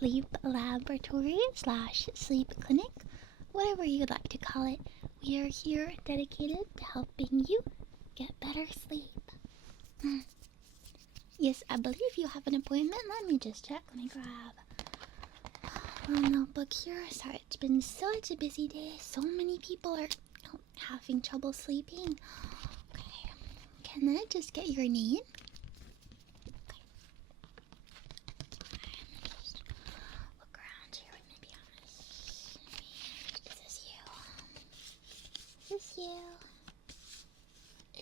sleep laboratory slash sleep clinic, whatever you'd like to call it. We are here dedicated to helping you get better sleep. Yes, I believe you have an appointment. Let me just check. Let me grab a notebook here. Sorry, it's been such a busy day. So many people are having trouble sleeping. Okay, can I just get your name? Okay. Just look around here. Maybe on this. Is this you? Is this you?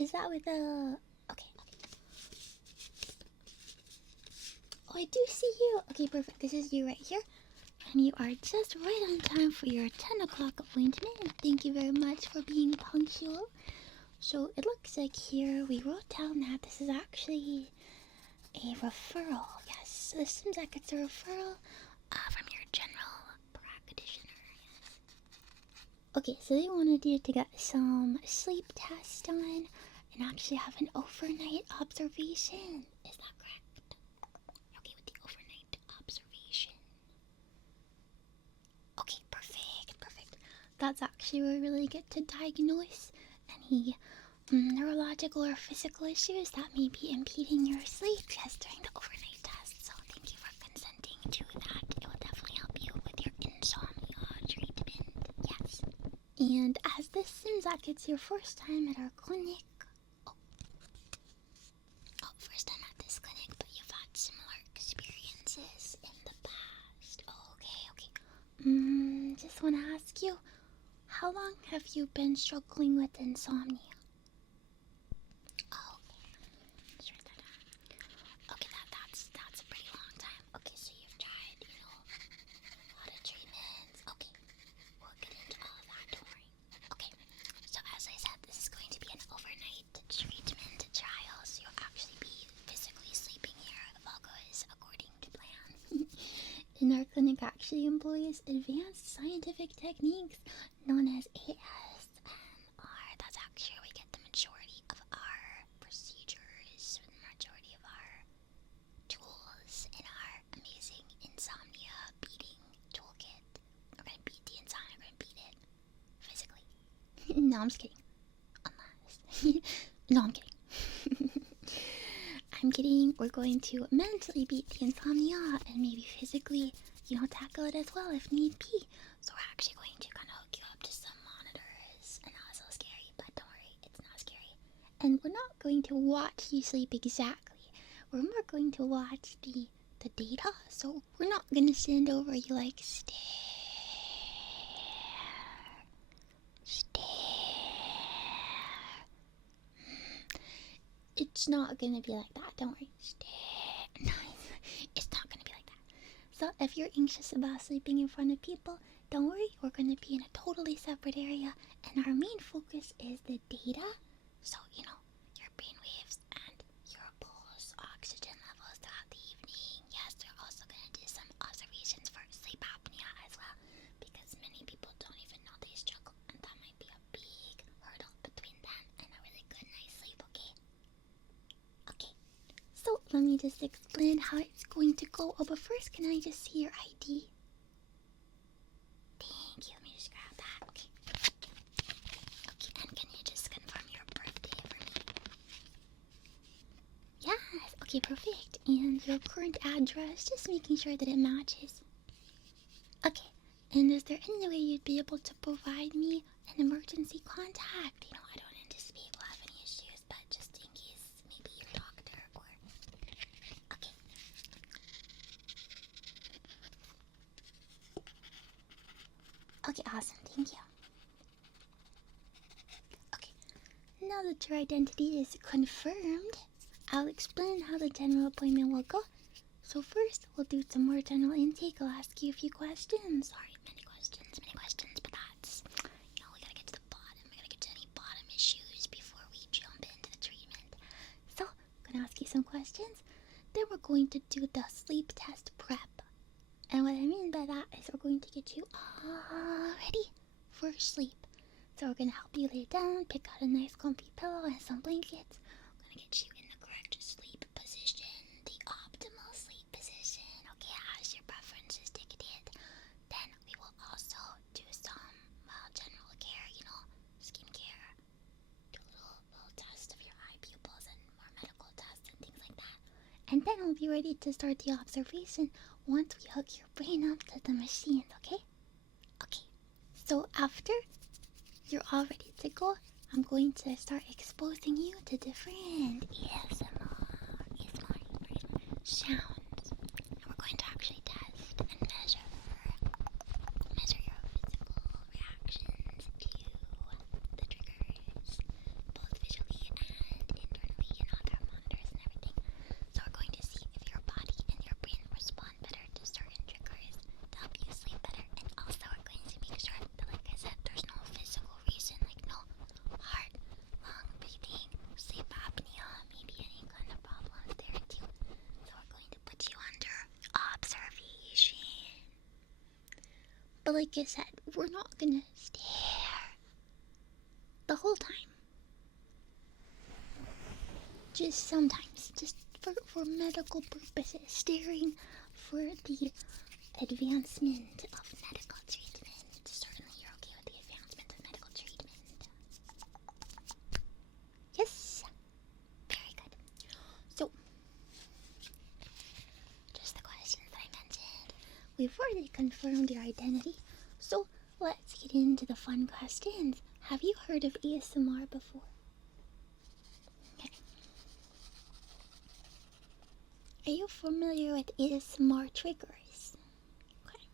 Is that with a... Okay. Oh, I do see you. Okay, perfect. This is you right here. And you are just right on time for your 10 o'clock appointment. Thank you very much for being punctual. So it looks like here we wrote down that this is actually a referral. Yes, this seems like it's a referral from your general practitioner. Okay, so they wanted you to get some sleep tests done and actually have an overnight observation. Is that correct? Okay, with the overnight observation. Okay, perfect. That's actually where we really get to diagnose any neurological or physical issues that may be impeding your sleep just during the overnight test. So thank you for consenting to that. It will definitely help you with your insomnia treatment. Yes. And as this seems like it's your first time at our clinic. First time at this clinic, but you've had similar experiences in the past. Okay. Just want to ask you, how long have you been struggling with insomnia? Oh, okay. Let's write that down. Okay, that's a pretty long time. Okay, so you've tried, a lot of treatments. Okay, we'll get into all of that, don't worry. Okay, so as I said, this is going to be an overnight treatment trial, so you'll actually be physically sleeping here if all goes according to plan. In our clinic actually employs advanced scientific techniques known as ASMR. That's actually where we get the majority of our procedures, the majority of our tools in our amazing insomnia beating toolkit. We're gonna beat the insomnia, we're gonna beat it physically. No, I'm just kidding. No, I'm kidding. I'm kidding. We're going to mentally beat the insomnia and maybe physically, tackle it as well if need be. So we're actually going to kind of hook you up to some monitors. I know it's so scary, but don't worry, it's not scary. And we're not going to watch you sleep exactly. We're more going to watch the data. So we're not going to stand over you like stare. It's not gonna be like that, don't worry. No, it's not gonna be like that. So if you're anxious about sleeping in front of people, don't worry, we're gonna be in a totally separate area, and our main focus is the data. So, your brainwaves and your pulse oxygen levels throughout the evening. Yes, we're also gonna do some observations for sleep apnea as well, because many people don't even know they struggle, and that might be a big hurdle between them and a really good night's sleep, okay? Okay, so let me just explain how it's going to go. Oh, but first, can I just see your ID? Thank you. Let me just grab that. Okay. Okay, and can you just confirm your birthday for me? Yes. Okay, perfect. And your current address, just making sure that it matches. Okay. And is there any way you'd be able to provide me an emergency contact? I don't anticipate we'll have any issues, but just in case, maybe your doctor or... Okay. Okay, awesome. Thank you. Okay. Now that your identity is confirmed, I'll explain how the general appointment will go. So first, we'll do some more general intake. I'll ask you a few questions. Sorry, many questions, but that's... we gotta get to the bottom. We gotta get to any bottom issues before we jump into the treatment. So, I'm gonna ask you some questions. Then we're going to do the sleep test prep. And what I mean by that is we're going to get you all ready for sleep. So we're gonna help you lay down, pick out a nice comfy pillow and some blankets. We're gonna get you in the correct sleep position, the optimal sleep position. Okay, how's your preferences And then I'll be ready to start the observation once we hook your brain up to the machine, okay? Okay, so after you're all ready to go, I'm going to start exposing you to different ASMR sounds. And we're going to actually test and measure your physical reactions to the triggers, both visually and internally, and all their monitors and everything. So we're going to see if your body and your brain respond better to certain triggers to help you sleep better. And also we're going to make sure that, like I said, there's no physical reason, like no heart, lung breathing, sleep apnea, maybe any kind of problems there too. So we're going to put you under observation. But like I said, we're not gonna stare the whole time. Just sometimes, just for medical purposes, staring for the advancement of medical treatment. Certainly you're okay with the advancement of medical treatment. Yes, very good. So, just the questions that I mentioned. We've already confirmed your identity, so let's get into the fun questions. Have you heard of ASMR before? Okay. Are you familiar with ASMR triggers? Okay.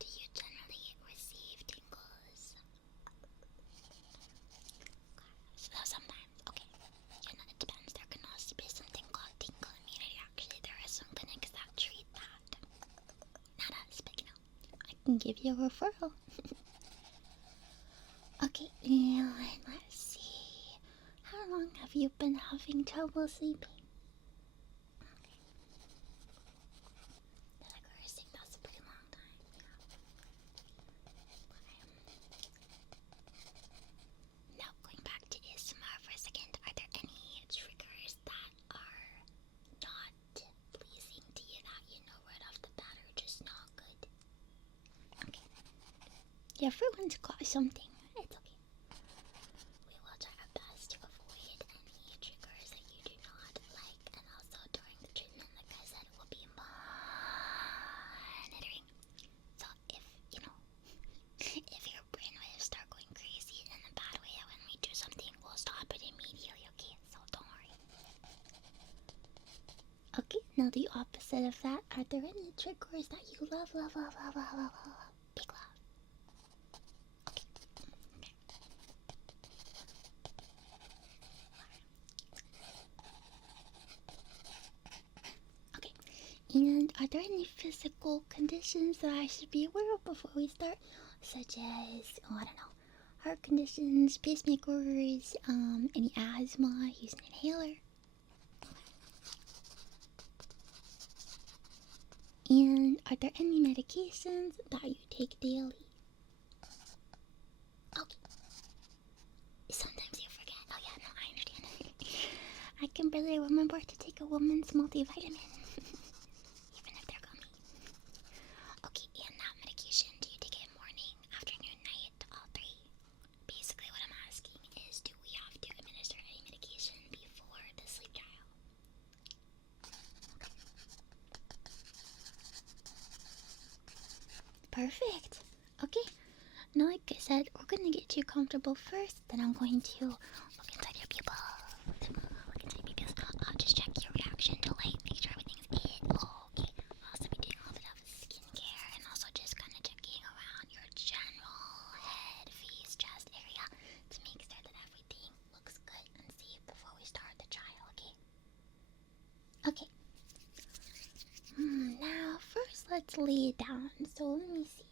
Do you generally receive tingles? So sometimes, okay. You know, it depends. There can also be something called tingle immunity. Actually, there is some clinics that treat that. Not us, but you know, I can give you a referral. Okay, and let's see. How long have you been having trouble sleeping? Okay. I think that's a pretty long time. Now, going back to ASMR for a second, are there any triggers that are not pleasing to you that you know right off the bat are just not good? Okay. Yeah, everyone's got something. It's okay. We will try our best to avoid any triggers that you do not like, and also during the treatment, like I said, we'll be monitoring. So if, you know, if your brainwaves start going crazy in a bad way when we do something, we'll stop it immediately, okay? So don't worry. Okay, now the opposite of that, are there any triggers that you love? Big love. Okay. And are there any physical conditions that I should be aware of before we start? Such as, oh, I don't know, heart conditions, pacemakers, any asthma, use an inhaler. And are there any medications that you take daily? Okay. Sometimes you forget. Oh yeah, no, I understand. I can barely remember to take a woman's multivitamin. Even if they're gummy. Okay, and that medication, do you take it morning, afternoon, night, all three? Basically what I'm asking is, do we have to administer any medication before the sleep trial? Perfect. Okay. Now, like I said, we're gonna get you comfortable first, then I'm going to look inside your pupils. I'll just check your reaction to light, make sure everything's okay. I'll also be doing a little bit of skincare and also just kind of checking around your general head, face, chest area to make sure that everything looks good and safe before we start the trial, okay? Okay. Now, first let's lay down. So let me see.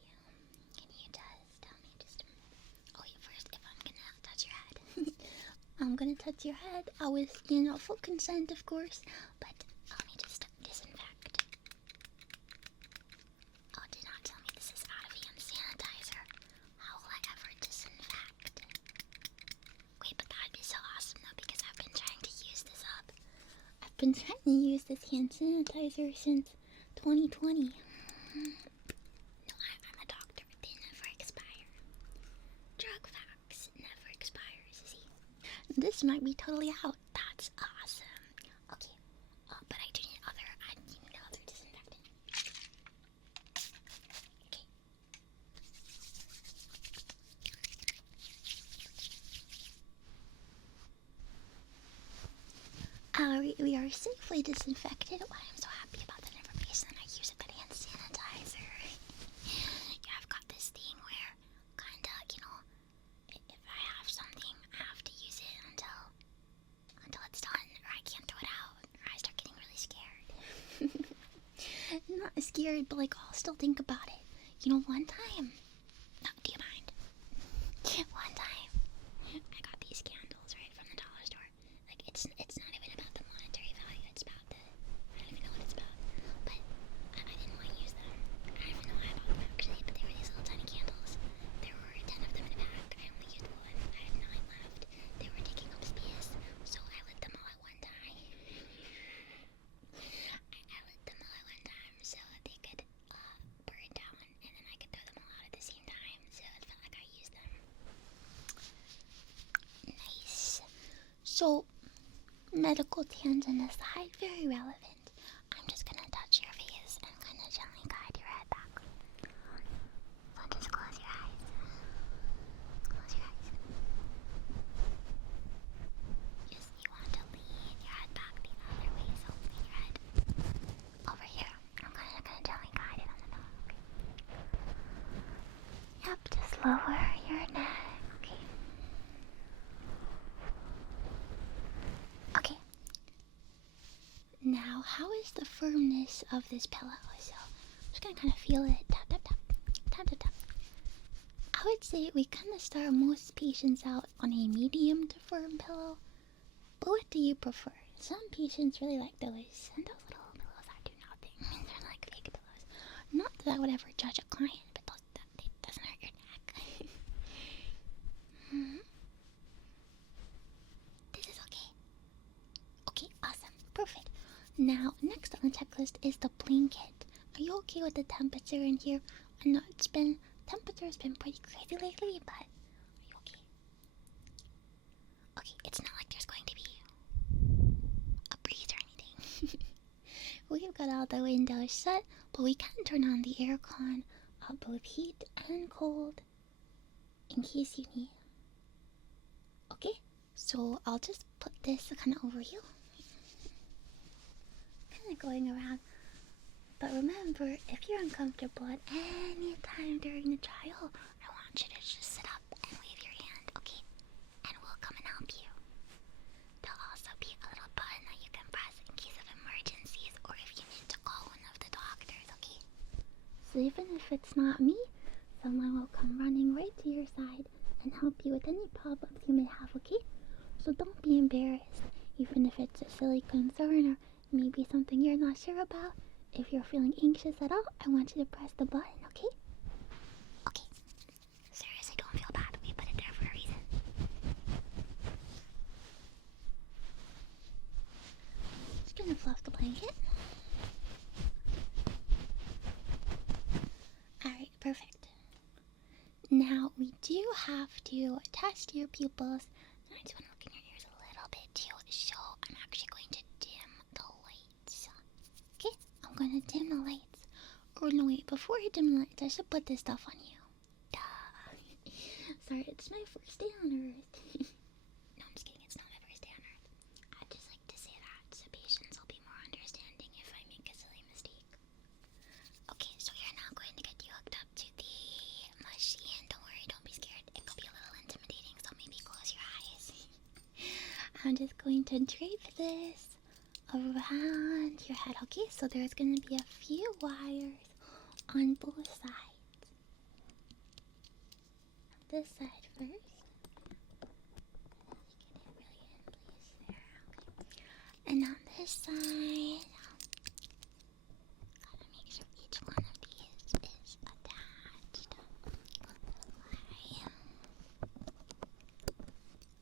Can you just tell me oh yeah, first if I'm gonna touch your head. I'm gonna touch your head with, you know, full consent of course, but let me just disinfect. Oh, do not tell me this is out of hand sanitizer. How will I ever disinfect? Wait, but that'd be so awesome though, because I've been trying to use this up. I've been trying to use this hand sanitizer since 2020. No, I'm a doctor. They never expire. Drug facts never expires, see? This might be totally out. That's awesome. Alright, we are safely disinfected. Oh, I'm so happy about that information. I use it that hand sanitizer. Yeah, I've got this thing where kinda, if I have something, I have to use it until it's done, or I can't throw it out, or I start getting really scared. Not scared, but like I'll still think about it. One time. No, do you mind? One time, I got these candles right from the dollar store. Like it's not even about the monetary value. It's about I don't even know what it's about. But I didn't want to use them. I don't even know why I bought them actually. But they were these little tiny candles. There were 10 of them in a pack. I only used one. I had 9 left. They were taking up space, so I lit them all at one time. I lit them all at one time so they could burn down, and then I could throw them all out at the same time. So it felt like I used them. Nice. So, medical tangent aside, very relevant. I'm just gonna touch your face and kind of gently guide your head back. So just close your eyes. Close your eyes. Yes, you want to lean your head back the other way, so lean your head over here. I'm gonna gently guide it on the top. Okay. Yep, just lower your neck. Okay. Now, how is the firmness of this pillow? So, I'm just gonna kind of feel it. Tap, tap, tap. Tap, tap, tap. I would say we kind of start most patients out on a medium to firm pillow. But what do you prefer? Some patients really like those little pillows that do nothing. They're like fake pillows. Not that I would ever judge a client, but it doesn't hurt your neck. This is okay. Okay, awesome. Perfect. Now, next on the checklist is the blanket. Are you okay with the temperature in here? I know temperature's been pretty crazy lately, but are you okay? Okay, it's not like there's going to be a breeze or anything. We've got all the windows shut, but we can turn on the aircon, both heat and cold, in case you need. Okay, so I'll just put this kind of over you. Kind of going around. But remember, if you're uncomfortable at any time during the trial, I want you to just sit up and wave your hand, okay? And we'll come and help you. There'll also be a little button that you can press in case of emergencies or if you need to call one of the doctors, okay? So even if it's not me, someone will come running right to your side and help you with any problems you may have, okay? So don't be embarrassed, even if it's a silly concern or maybe something you're not sure about. If you're feeling anxious at all, I want you to press the button, okay? Okay. Seriously, don't feel bad. We put it there for a reason. Just gonna fluff the blanket. Alright, perfect. Now, we do have to test your pupils. I just want to look in your ears a little bit too, so I'm actually going to dim the lights. Okay, I'm going to dim the lights. Oh no, wait, before I dim the lights, I should put this stuff on you. Duh. Sorry, it's my first day on Earth. No, I'm just kidding, it's not my first day on Earth. I'd just like to say that so patients will be more understanding if I make a silly mistake. Okay, so you're now going to get you hooked up to the machine. Don't worry, don't be scared. It could be a little intimidating, so maybe close your eyes. I'm just going to drape this around your head, okay? So there's going to be a few wires on both sides. This side first. And on this side, gotta make sure each one of these is attached.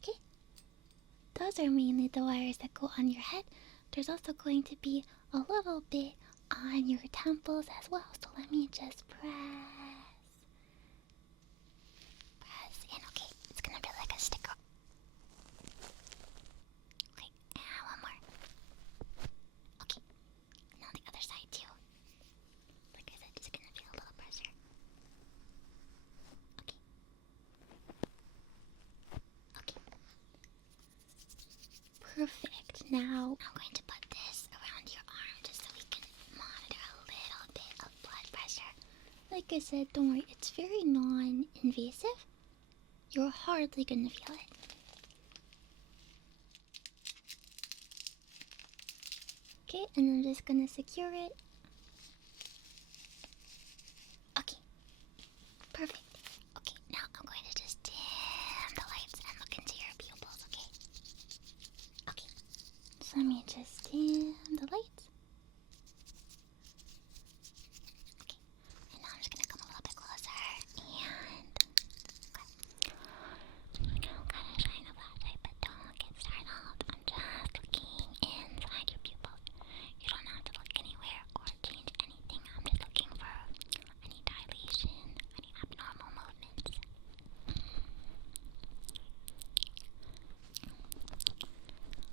Okay. Those are mainly the wires that go on your head. There's also going to be a little bit on your temples as well. So let me just press in. Okay, it's gonna be like a sticker. Okay, and one more. Okay, now the other side too. Like I said, just gonna feel a little pressure. Okay. Okay. Perfect. Now I'm going to put this around your arm just so we can monitor a little bit of blood pressure. Like I said, don't worry, it's very non-invasive. You're hardly gonna feel it. Okay, and I'm just gonna secure it. Okay, perfect. Okay, now I'm going to just dim the lights and look into your pupils, okay? Okay, so let me just dim the lights. Okay, and now I'm just gonna come a little bit closer and... I'm kind of shining a flashlight, but don't get startled. I'm just looking inside your pupils. You don't have to look anywhere or change anything. I'm just looking for any dilation, any abnormal movements.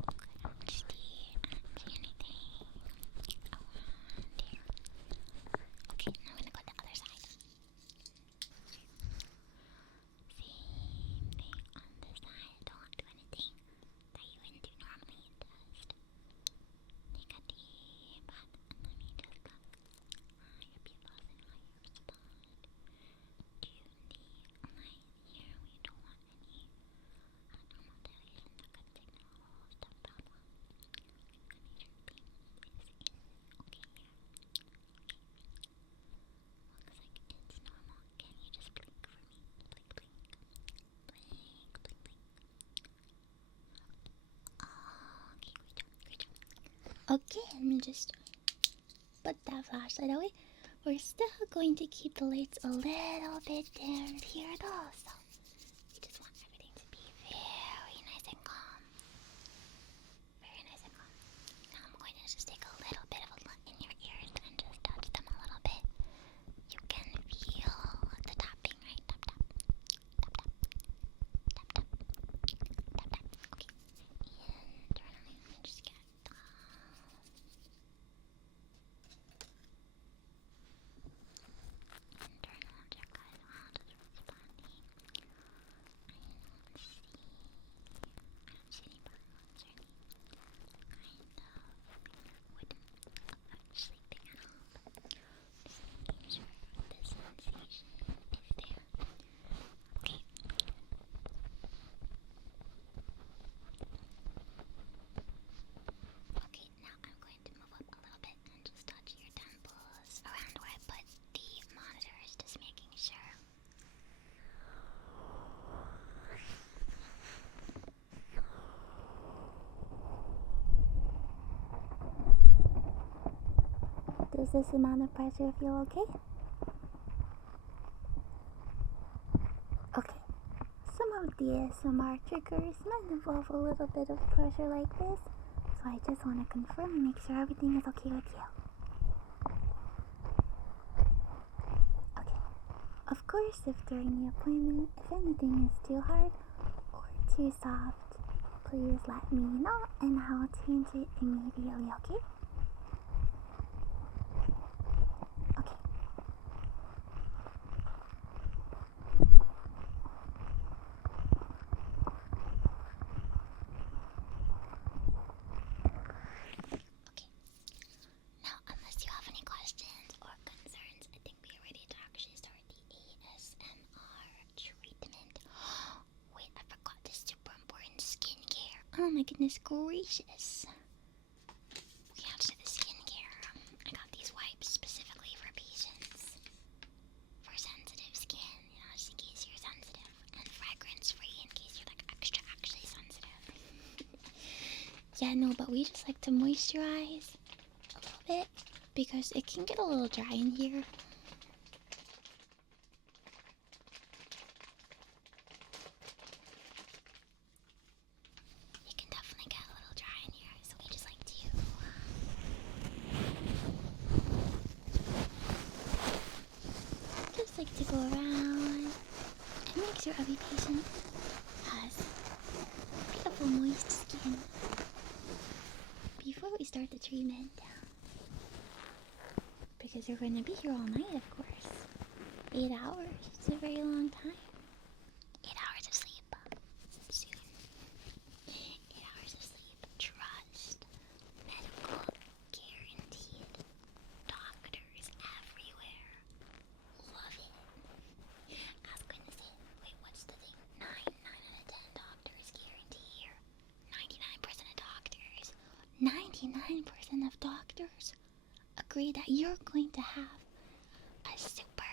I don't see anything around here. Okay, now I'm gonna go to the other side. Same thing on this side. Don't do anything that you wouldn't do normally. Just take a deep breath and let me just look at your pupils and how you respond to the light here. We don't want any abnormal dilation that could signal the problem. We're gonna make sure everything is okay here. Okay. Looks like it's normal. Can you just blink for me? Blink, blink. Blink, blink, blink. Oh, okay, great job, great job. Okay, let me just put that flashlight away. We're still going to keep the lights a little bit dimmed here though, so we just want everything to be very nice and calm. Very nice and calm. Now I'm going to just take a little bit of a look in your ears and just touch them a little bit. You can feel the tapping, right? Tap, tap. Tap, tap. Tap, tap. Tap, tap. Okay. Internally, let me just get internal check out how it's responding. I don't see any problems or any kind of wouldn't sleeping at all, but just making sure the sensation is there. Okay. Okay, now I'm going to move up a little bit and just touch your temples around where I put the monitors, just making sure. Does this amount of pressure feel okay? Okay. Some of the ASMR triggers might involve a little bit of pressure like this, so I just want to confirm and make sure everything is okay with you. Okay. Of course, if during the appointment, if anything is too hard or too soft, please let me know and I'll change it immediately, okay? Okay. Okay. Now, unless you have any questions or concerns, I think we are ready to actually start the ASMR treatment. Wait, I forgot this super important skincare. Oh my goodness gracious. We have to do the skincare. I got these wipes specifically for patients. For sensitive skin, you know, just in case you're sensitive. And fragrance free in case you're like actually sensitive. Yeah, no, but we just like to moisturize a little bit because it can get a little dry in here. It can definitely get a little dry in here, so we just like to go around and make sure every patient has beautiful moist skin before we start the treatment. Because you're going to be here all night, of course. 8 hours. It's a very long time. 8 hours of sleep. Soon. 8 hours of sleep. Trust. 99% of doctors agree that you're going to have a super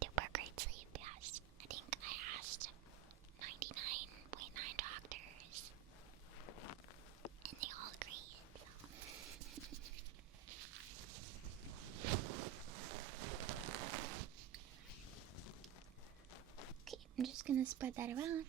duper great sleep. Yes, I think I asked 99.9 doctors, and they all agree. Okay, I'm just gonna spread that around.